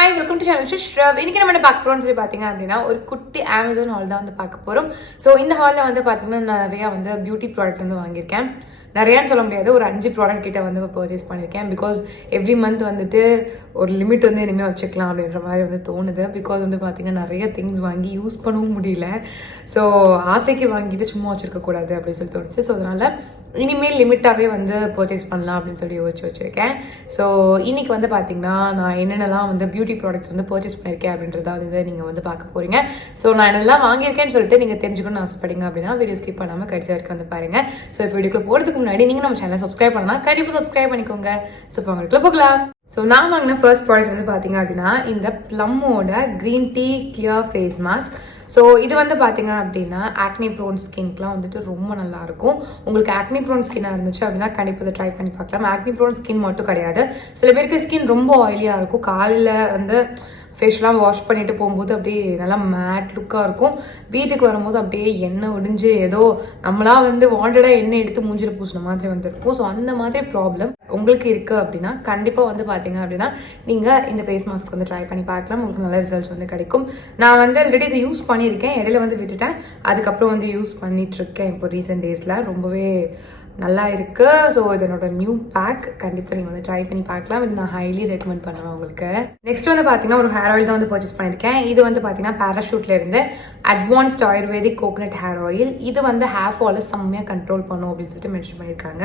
Hi welcome to channel Shrav. இன்னைக்கு நம்ம என்ன பார்க்க போறோம்னு சொல்லி பார்த்தீங்க அப்படின்னா ஒரு குட்டி அமேசான் ஹால் தான் வந்து பார்க்க போறோம். ஸோ இந்த ஹாலில் வந்து பார்த்தீங்கன்னா நான் நிறையா வந்து பியூட்டி ப்ராடக்ட் வந்து வாங்கியிருக்கேன். நிறையான்னு சொல்ல முடியாது, ஒரு 5 ப்ராடக்ட் கிட்ட வந்து பர்ச்சேஸ் பண்ணியிருக்கேன். பிகாஸ் எவ்ரி மந்த் வந்துட்டு ஒரு லிமிட் வந்து இனிமேல் வச்சுக்கலாம் அப்படின்ற மாதிரி வந்து தோணுது. பிகாஸ் வந்து பார்த்தீங்கன்னா நிறைய திங்ஸ் வாங்கி யூஸ் பண்ணவும் முடியல. ஸோ ஆசைக்கு வாங்கிட்டு சும்மா வச்சிருக்கக்கூடாது அப்படின்னு சொல்லி தோணுச்சு. ஸோ அதனால இனிமேல் லிமிட்டாகவே வந்து பர்ச்சேஸ் பண்ணலாம் அப்படின்னு சொல்லி யோசிச்சு வச்சுருக்கேன். ஸோ இன்னைக்கு வந்து பார்த்தீங்கன்னா நான் என்னென்னலாம் வந்து பியூட்டி ப்ராடக்ட்ஸ் வந்து பர்ச்சேஸ் பண்ணியிருக்கேன் அப்படின்றத வந்து நீங்கள் வந்து பார்க்க போகிறீங்க. ஸோ நான் என்னெல்லாம் வாங்கியிருக்கேன்னு சொல்லிட்டு நீங்கள் தெரிஞ்சுக்கணும்னு ஆசைப்படுங்க அப்படின்னா வீடியோ ஸ்கிப் பண்ணாமல் கடைசி வரைக்கும் வந்து பாருங்கள். ஸோ இப்போ வீடியோக்குள்ள போகிறதுக்கு முன்னாடி நீங்கள் நம்ம சேனல் சப்ஸ்கிரைப் பண்ணலாம், கண்டிப்பாக சப்ஸ்கிரைப் பண்ணிக்கோங்க. ஸோ இப்போ அவங்களுக்குள்ள போகலாம். ஸோ நான் வாங்கின ஃபர்ஸ்ட் ப்ராடக்ட் வந்து பார்த்தீங்க அப்படின்னா இந்த ப்ளம்மோட green tea clear face mask. So இது வந்து பார்த்தீங்க அப்படின்னா ஆக்னி ப்ரோன் ஸ்கின்க்குலாம் வந்துட்டு ரொம்ப நல்லாயிருக்கும். உங்களுக்கு ஆக்னி ப்ரோன் ஸ்கின்னாக இருந்துச்சு அப்படின்னா கண்டிப்பாக இதை ட்ரை பண்ணி பார்க்கலாம். ஆக்னி ப்ரோன் ஸ்கின் மட்டும் கிடையாது, சில பேருக்கு ஸ்கின் ரொம்ப ஆயிலியாக இருக்கும். காலையில் வந்து ஃபேஸ்லாம் வாஷ் பண்ணிட்டு போகும்போது அப்படியே நல்லா மேட் லுக்காக இருக்கும். வீட்டுக்கு வரும்போது அப்படியே எண்ணெய் ஒடிஞ்சு ஏதோ நம்மளா வந்து வாண்டடாக எண்ணெய் எடுத்து மூஞ்சில் பூசின மாதிரி வந்துருக்கும். ஸோ அந்த மாதிரி ப்ராப்ளம் உங்களுக்கு இருக்குது அப்படின்னா கண்டிப்பாக வந்து பார்த்தீங்க அப்படின்னா நீங்கள் இந்த ஃபேஸ் மாஸ்க் வந்து ட்ரை பண்ணி பார்க்கலாம். உங்களுக்கு நல்ல ரிசல்ட்ஸ் வந்து கிடைக்கும். நான் வந்து ஆல்ரெடி இதை யூஸ் பண்ணியிருக்கேன், இடையில வந்து விட்டுட்டேன், அதுக்கப்புறம் வந்து யூஸ் பண்ணிட்டு இருக்கேன். இப்போ ரீசெண்ட் டேஸில் ரொம்பவே நல்லா இருக்கு. ஸோ இதனோட நியூ பேக் கண்டிப்பாக நீங்கள் வந்து ட்ரை பண்ணி பார்க்கலாம். இது நான் ஹைலி ரெக்கமெண்ட் பண்ணுவேன் உங்களுக்கு. நெக்ஸ்ட் வந்து பார்த்தீங்கன்னா ஒரு ஹேர் ஆயில் தான் வந்து பர்ச்சேஸ் பண்ணியிருக்கேன். இது வந்து பார்த்தீங்கன்னா பேராஷூட்ல இருந்து advanced ayurvedic coconut hair oil. இது வந்து ஹேர் ஃபாலை செம்மையாக கண்ட்ரோல் பண்ணும் அப்படின்னு சொல்லிட்டு மென்ஷன் பண்ணியிருக்காங்க.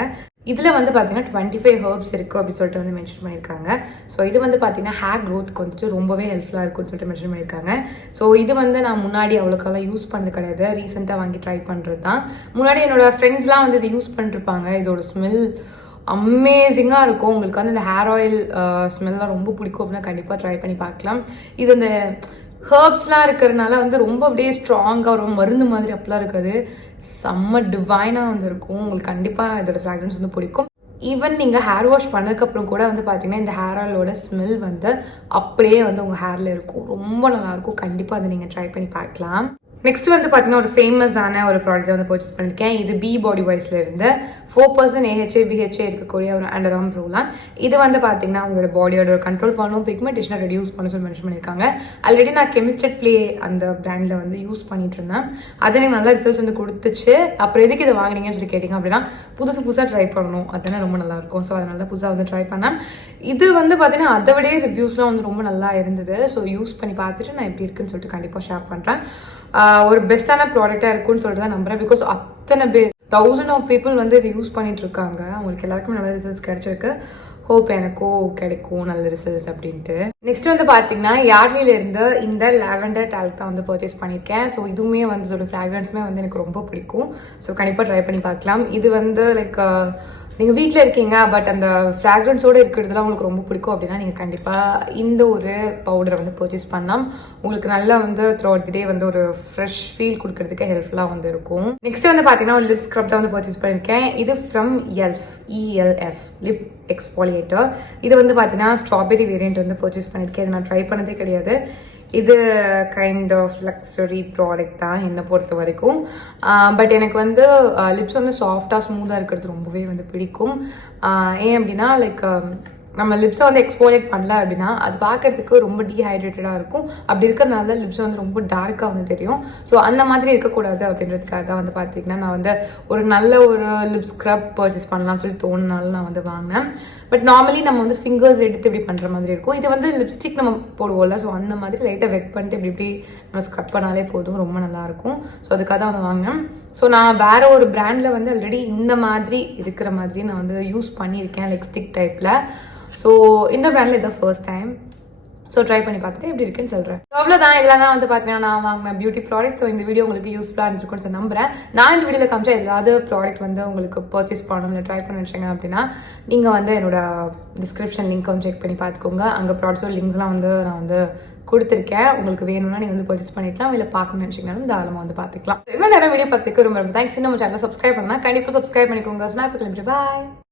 இதில் வந்து பார்த்தீங்கன்னா 25 ஹெர்ப்ஸ் இருக்குது அப்படின்னு சொல்லிட்டு வந்து மென்ஷன் பண்ணியிருக்காங்க. ஸோ இது வந்து பார்த்தீங்கன்னா ஹேர் க்ரோத்துக்கு வந்துட்டு ரொம்பவே ஹெல்ப்ஃபுல்லாக இருக்கும்னு சொல்லிட்டு மென்ஷன் பண்ணியிருக்காங்க. ஸோ இது வந்து நான் முன்னாடி அவ்வளோக்கெல்லாம் யூஸ் பண்ணது கிடையாது, ரீசெண்டாக வாங்கி ட்ரை பண்ணுறது தான். முன்னாடி என்னோட ஃப்ரெண்ட்ஸ்லாம் வந்து இதை யூஸ் பண்ணிருப்பாங்க. இதோட ஸ்மெல் அமேசிங்காக இருக்கும். உங்களுக்கு வந்து இந்த ஹேர் ஆயில் ஸ்மெல்லாம் ரொம்ப பிடிக்கும் அப்படின்னா கண்டிப்பாக ட்ரை பண்ணி பார்க்கலாம். இது இந்த ஹெர்ப்ஸ்லாம் இருக்கிறதுனால வந்து ரொம்ப அப்படியே ஸ்ட்ராங்காக ரொம்ப மருந்து மாதிரி அப்படிலாம் இருக்காது, செம்ம டிவைனாக வந்து இருக்கும். உங்களுக்கு கண்டிப்பாக இதோட ஃப்ராக்ரன்ஸ் வந்து பிடிக்கும். ஈவன் நீங்கள் ஹேர் வாஷ் பண்ணதுக்கப்புறம் கூட வந்து பார்த்தீங்கன்னா இந்த ஹேர் ஆயிலோட ஸ்மெல் வந்து அப்படியே வந்து உங்கள் ஹேரில் இருக்கும், ரொம்ப நல்லாயிருக்கும். கண்டிப்பாக அதை நீங்கள் ட்ரை பண்ணி பார்க்கலாம். நெக்ஸ்ட் வந்து பார்த்தீங்கன்னா ஒரு ஃபேமஸான ஒரு ப்ராடக்ட் வந்து பர்ச்சேஸ் பண்ணியிருக்கேன். இது பி பாடி வைஸ்ல இருந்து 4% AHA BHA இருக்கக்கூடிய ஒரு அண்டர் ஆர்ம் ரோலான். இது வந்து பார்த்தீங்கன்னா உங்களோட பாடியோட கண்ட்ரோல் பண்ணும், பிக்மெண்டேஷனை ரெடியூஸ் பண்ண சொல்லி மென்ஷன் பண்ணியிருக்காங்க. ஆல்ரெடி நான் கெமிஸ்டட் ப்ளே அந்த பிராண்டில் வந்து யூஸ் பண்ணிட்டு இருந்தேன், அது எனக்கு நல்ல ரிசல்ட்ஸ் வந்து கொடுத்துச்சு. அப்புறம் எதுக்கு இதை வாங்கினீங்கன்னு சொல்லி கேட்டிங்க அப்படின்னா புதுசாக ட்ரை பண்ணணும், அதுதானே ரொம்ப நல்லா இருக்கும். ஸோ அதனால தான் புதுசாக வந்து ட்ரை பண்ணேன். இது வந்து பார்த்தீங்கன்னா அதை விட ரிவ்யூஸ்லாம் வந்து ரொம்ப நல்லா இருந்தது. ஸோ யூஸ் பண்ணி பார்த்துட்டு நான் எப்படி இருக்குன்னு சொல்லிட்டு கண்டிப்பாக ஷேர் பண்ணுறேன். ஒரு பெஸ்ட்டான ப்ராடக்டாக இருக்குன்னு சொல்லிட்டு தான் நம்புறேன். பிகாஸ் அத்தனை பேர் 1000 ஆஃப் பீப்புள் வந்து இதை யூஸ் பண்ணிட்டு இருக்காங்க. அவங்களுக்கு எல்லாருக்குமே நல்ல ரிசல்ட்ஸ் கிடைச்சிருக்கு. ஹோப் எனக்கும் கிடைக்கும் நல்ல ரிசல்ட்ஸ் அப்படின்ட்டு. நெக்ஸ்ட் வந்து பார்த்தீங்கன்னா யார்ட்லில இருந்து இந்த லாவெண்டர் டால்க் தான் வந்து பர்ச்சேஸ் பண்ணியிருக்கேன். ஸோ இதுவுமே வந்து இதோட ஃப்ராக்ரன்ஸுமே வந்து எனக்கு ரொம்ப பிடிக்கும். ஸோ கண்டிப்பாக ட்ரை பண்ணி பார்க்கலாம். இது வந்து லைக் நீங்கள் வீட்டில் இருக்கீங்க பட் அந்த ஃப்ராக்ரன்ஸோடு இருக்கிறதுலாம் உங்களுக்கு ரொம்ப பிடிக்கும் அப்படின்னா நீங்கள் கண்டிப்பாக இந்த ஒரு பவுடரை வந்து பர்ச்சேஸ் பண்ணலாம். உங்களுக்கு நல்லா வந்து த்ரூ அவுட் தி டே வந்து ஒரு ஃப்ரெஷ் ஃபீல் கொடுக்கறதுக்கு ஹெல்ப்ஃபுல்லாக வந்து இருக்கும். நெக்ஸ்ட் வந்து பார்த்தீங்கன்னா ஒரு லிப் ஸ்க்ரப் தான் வந்து பர்ச்சேஸ் பண்ணியிருக்கேன். இது ஃப்ரம் ELF லிப் எக்ஸ்பாலியேட்டர். இது வந்து பார்த்தீங்கன்னா ஸ்ட்ராபெரி வேரியன்ட் வந்து பர்ச்சேஸ் பண்ணியிருக்கேன். இது நான் ட்ரை பண்ணதே கிடையாது. இது கைண்ட் ஆஃப் லக்ஸரி ப்ராடக்ட் தான் என்னை பொறுத்த வரைக்கும். பட் எனக்கு வந்து லிப்ஸ் வந்து சாஃப்டாக ஸ்மூத்தாக இருக்கிறது ரொம்பவே வந்து பிடிக்கும். ஏன் அப்படின்னா லைக் நம்ம லிப்ஸை வந்து எக்ஸ்போலியேட் பண்ணல அப்படின்னா அது பார்க்கறதுக்கு ரொம்ப டீஹைட்ரேட்டடாக இருக்கும். அப்படி இருக்கிறதுனால லிப்ஸ் வந்து ரொம்ப டார்க்காக வந்து தெரியும். ஸோ அந்த மாதிரி இருக்கக்கூடாது அப்படின்றதுக்காக தான் வந்து பார்த்தீங்கன்னா நான் வந்து ஒரு நல்ல ஒரு லிப் ஸ்க்ரப் பர்ச்சேஸ் பண்ணலாம்னு சொல்லி தோணுனால நான் வந்து வாங்கினேன். பட் நார்மலி நம்ம வந்து ஃபிங்கர்ஸ் எடுத்து இப்படி பண்ணுற மாதிரி இருக்கும். இது வந்து லிப்ஸ்டிக் நம்ம போடுவோம்ல, ஸோ அந்த மாதிரி லைட்டாக வெட் பண்ணிட்டு இப்படி நம்ம ஸ்க்ரப் பண்ணாலே போதும், ரொம்ப நல்லாயிருக்கும். ஸோ அதுக்காக தான் வந்து வாங்கினேன். ஸோ நான் வேற ஒரு பிராண்டில் வந்து ஆல்ரெடி இந்த மாதிரி இருக்கிற மாதிரி நான் வந்து யூஸ் பண்ணியிருக்கேன், லைக் ஸ்டிக் டைப்பில். ஸோ இந்த பிராண்டில் இதான் ஃபர்ஸ்ட் டைம். ஸோ ட்ரை பண்ணி பார்த்துட்டு எப்படி இருக்குன்னு சொல்கிறேன். அவ்வளோதான், இதெல்லாம் தான் வந்து பார்த்தீங்கன்னா நான் வாங்கினேன் பியூட்டி ப்ராடக்ட். ஸோ இந்த வீடியோ உங்களுக்கு யூஸ்ஃபுல்லாக இருந்திருக்கும்னு சொல்லி நம்புறேன். நான் இந்த வீடியோவில் காமிச்சா ஏதாவது ப்ராடக்ட் வந்து உங்களுக்கு பர்ச்சேஸ் பண்ணணும் இல்லை ட்ரை பண்ண வச்சிங்க அப்படின்னா நீங்கள் வந்து என்னோட டிஸ்கிரிப்ஷன் லிங்க் வந்து செக் பண்ணி பார்த்துக்கோங்க. அங்கே ப்ராடக்ட்ஸோட லிங்க்ஸ்லாம் வந்து நான் வந்து கொடுத்துருக்கேன். உங்களுக்கு வேணும்னா நீங்கள் வந்து பர்ச்சேஸ் பண்ணிக்கலாம், இல்லை பார்க்கணும்னு நினச்சிங்கனாலும் தாராளமாக வந்து பார்த்துக்கலாம். இவ்வளோ நேரம் வீடியோ பார்த்துக்கு ரொம்ப தேங்க்ஸ். நம்ம சேனல் சப்ஸ்கிரைப் பண்ணால் கண்டிப்பாக சப்ஸ்கிரைப் பண்ணிக்கோங்க. ஸ்னாப் பாய்.